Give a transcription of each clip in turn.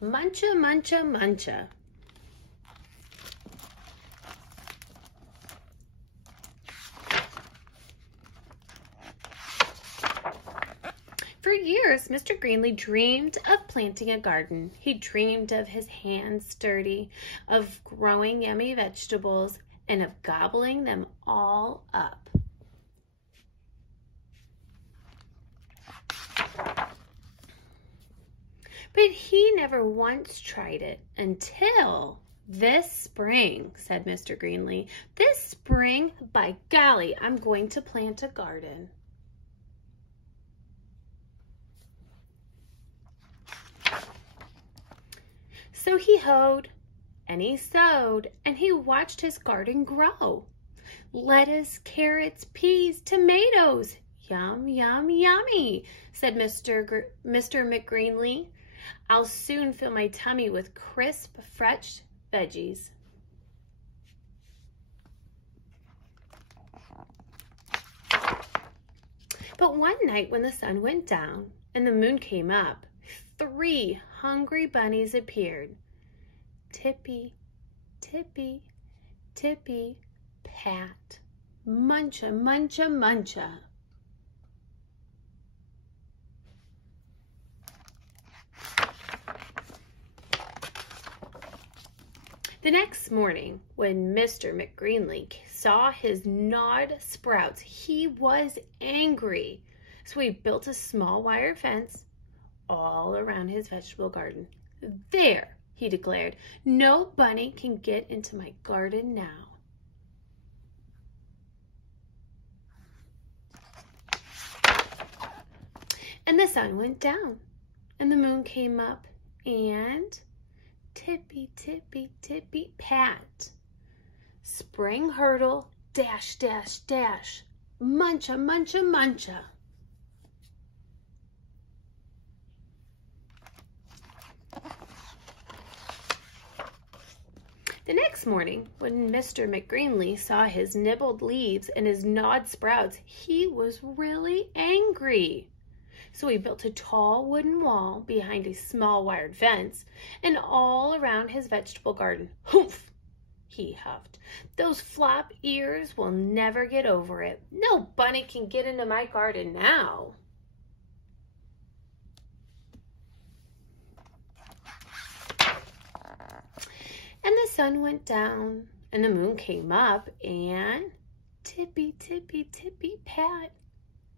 Muncha, muncha, muncha. For years, Mr. Greenly dreamed of planting a garden. He dreamed of his hands dirty, of growing yummy vegetables, and of gobbling them all up. But he never once tried it until this spring, said Mr. Greenly. This spring, by golly, I'm going to plant a garden. So he hoed, and he sowed, and he watched his garden grow. Lettuce, carrots, peas, tomatoes. Yum, yum, yummy, said Mr. McGreenly. I'll soon fill my tummy with crisp, fresh veggies. But one night when the sun went down and the moon came up, 3 hungry bunnies appeared. Tippy, tippy, tippy, pat. Muncha, muncha, muncha. The next morning, when Mr. McGreenly saw his gnawed sprouts, he was angry. So he built a small wire fence all around his vegetable garden. There, he declared, no bunny can get into my garden now. And the sun went down, and the moon came up, and tippy, tippy, tippy, pat. Spring hurdle, dash, dash, dash. Muncha, muncha, muncha. The next morning, when Mr. McGreenly saw his nibbled leaves and his gnawed sprouts, he was really angry. So he built a tall wooden wall behind a small wired fence and all around his vegetable garden. Humph! He huffed. Those flop ears will never get over it. No bunny can get into my garden now. And the sun went down and the moon came up, and tippy, tippy, tippy, pat.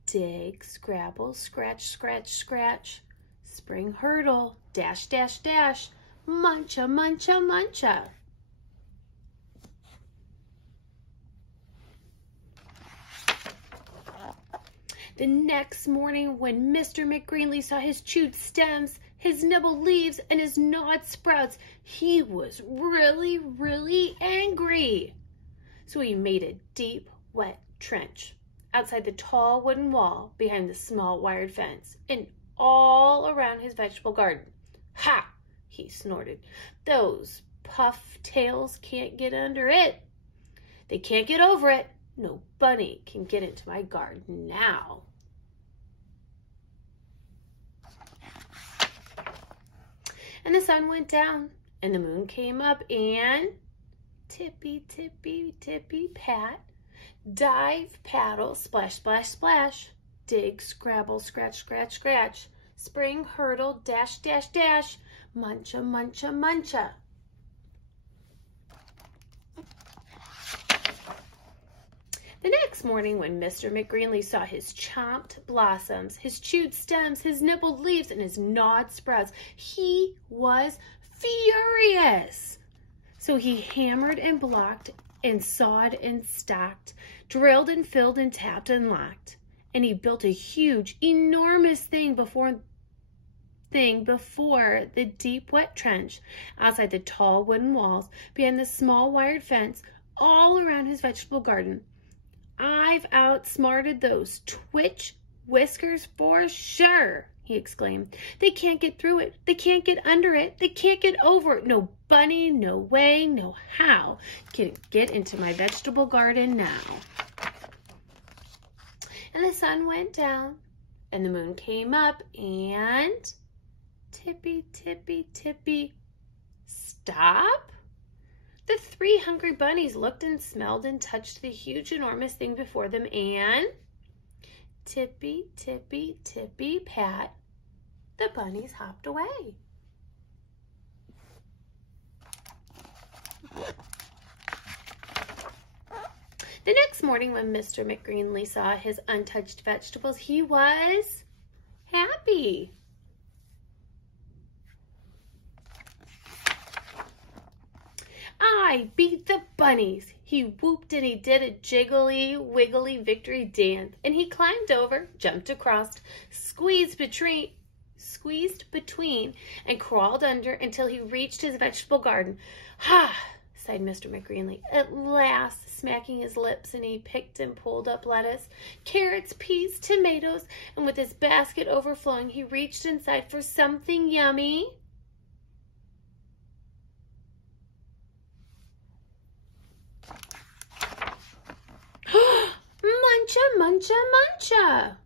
Dig, scrabble, scratch, scratch, scratch. Spring hurdle, dash, dash, dash. Muncha, muncha, muncha. The next morning, when Mr. McGreenly saw his chewed stems, his nibbled leaves, and his gnawed sprouts, he was really, really angry. So he made a deep, wet trench outside the tall wooden wall behind the small wired fence and all around his vegetable garden. Ha! He snorted. Those puff tails can't get under it. They can't get over it. No bunny can get into my garden now. And the sun went down and the moon came up, and tippy, tippy, tippy, pat. Dive, paddle, splash, splash, splash. Dig, scrabble, scratch, scratch, scratch. Spring, hurdle, dash, dash, dash. Muncha, muncha, muncha. The next morning, when Mr. McGreenly saw his chomped blossoms, his chewed stems, his nibbled leaves, and his gnawed sprouts, he was furious. So he hammered and blocked and sawed and stacked, drilled and filled and tapped and locked. And he built a huge, enormous thing before the deep, wet trench, outside the tall wooden walls, behind the small wired fence, all around his vegetable garden. I've outsmarted those twitch whiskers for sure, he exclaimed. They can't get through it. They can't get under it. They can't get over it. No bunny, no way, no how can get into my vegetable garden now. And the sun went down and the moon came up, and Tippy, tippy, tippy. Stop? The 3 hungry bunnies looked and smelled and touched the huge, enormous thing before them, and tippy, tippy, tippy, pat, the bunnies hopped away. The next morning when Mr. McGreenly saw his untouched vegetables, he was happy. I beat the bunnies. He whooped and he did a jiggly, wiggly victory dance. And he climbed over, jumped across, squeezed between, and crawled under until he reached his vegetable garden. Ha! Sighed Mr. McGreenly, at last, smacking his lips, and he picked and pulled up lettuce, carrots, peas, tomatoes, and with his basket overflowing, he reached inside for something yummy. Muncha, muncha, muncha!